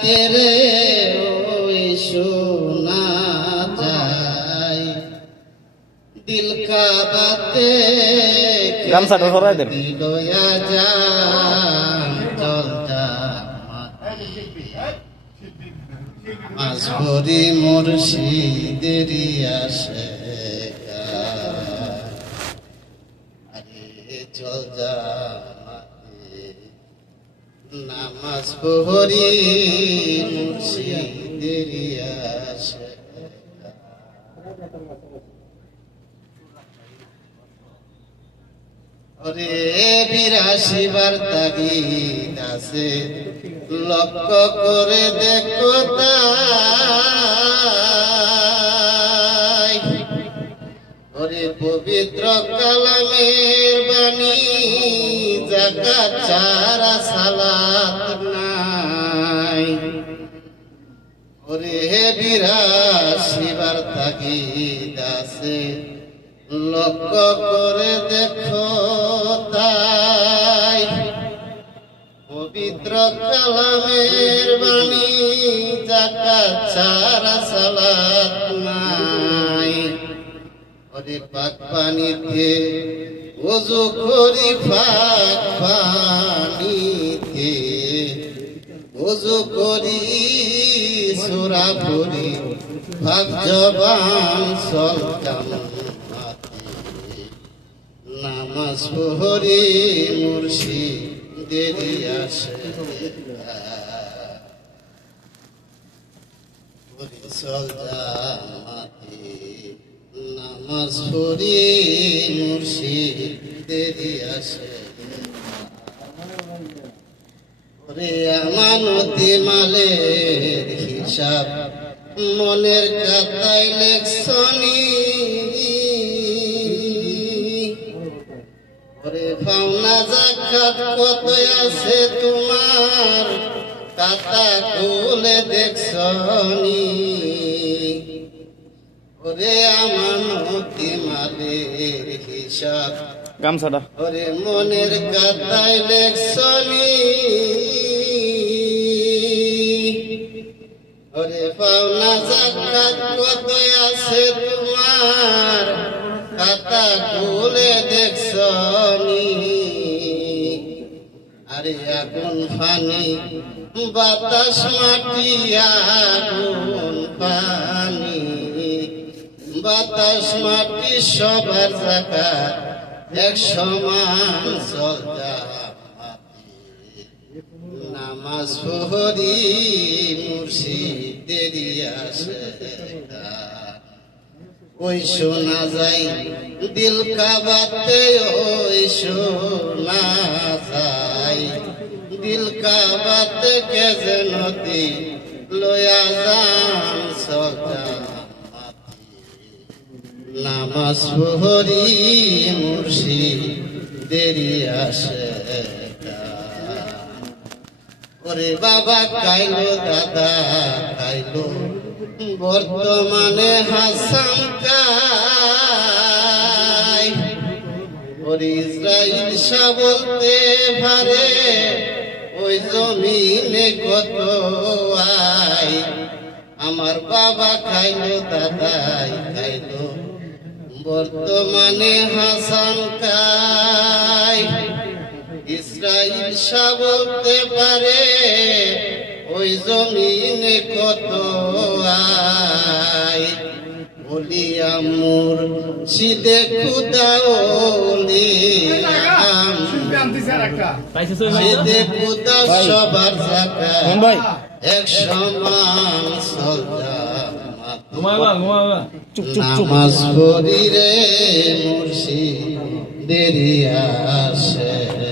তেরে ওই শোনা যায় দিল কা বাতে গামছাটা সরাই দেন লয়া যা চল যা আসরি মুর্শিদেরি আসে আরে চল যা নামাজ পড়ি মুর্শিদেরি আসে ওরে ৮২ বার তাগিদ আছে লক্ষ্য করে দেখো তাই ওরে পবিত্র কালামের বাণী যাকাত ছাড়া সালাত নাই ওরে ৮২ বার তাগিদ আছে লক্ষ্য করে দেখো তাই পবিত্র কালামের বাণী যাকাত ছাড়া সালাত নাই ওরে পাক পানিতে ওযু করি পাক পানিতে ওযু করি সূরা পড়ি পাক জবান সলকাম নামাজ পড়ি মুর্শিদেরি আসে পড়ি চল জামাতে নামাজ পড়ি মুর্শিদেরি আসে ওরে আমানতি মালের হিসাব মনের খাতায় লেখছনি ওরে পাওনা যাকাত কত আছে তোমার খাতা খুলে দেখছনি ওরে আমানতি মালের হিসাব গামছাটা ওরে মনের খাতায় লেখছনি ওরে পাওনা যাকাত কত আছে তোমার খাতা খুলে দেখছনি আরে আগুন পানি বাতাস মাটি আগুন পানি বাতাস মাটি সবার যাকাত এক সমান চলতা নামাজ পড়ি মুর্শিদেরি আসে ওই শোনা যায় দিল কা বাতে ওই শোনা যায় দিল কা বাতে কে যেন লয়া যান সদা নামাজ পড়ি মুর্শিদেরি আসে ওরে বাবা কাইলো দাদা কাইলো বর্তমানে হাসান কাই ওরে ইসরাইল শাহ বলতে পারে ওই জমিনে কত আই আমার বাবা খাইলো দাদাই খাইলো বর্তমানে হাসান কাই ইসরাইল শাহ বলতে পারে ওই জমিনে কত আই বলি আমুর সিদে খুদা ওলি সিদে খুদা সবার জাকাত এক সমান সদা নামাজ পড়ি রে মুর্শিদেরি আসে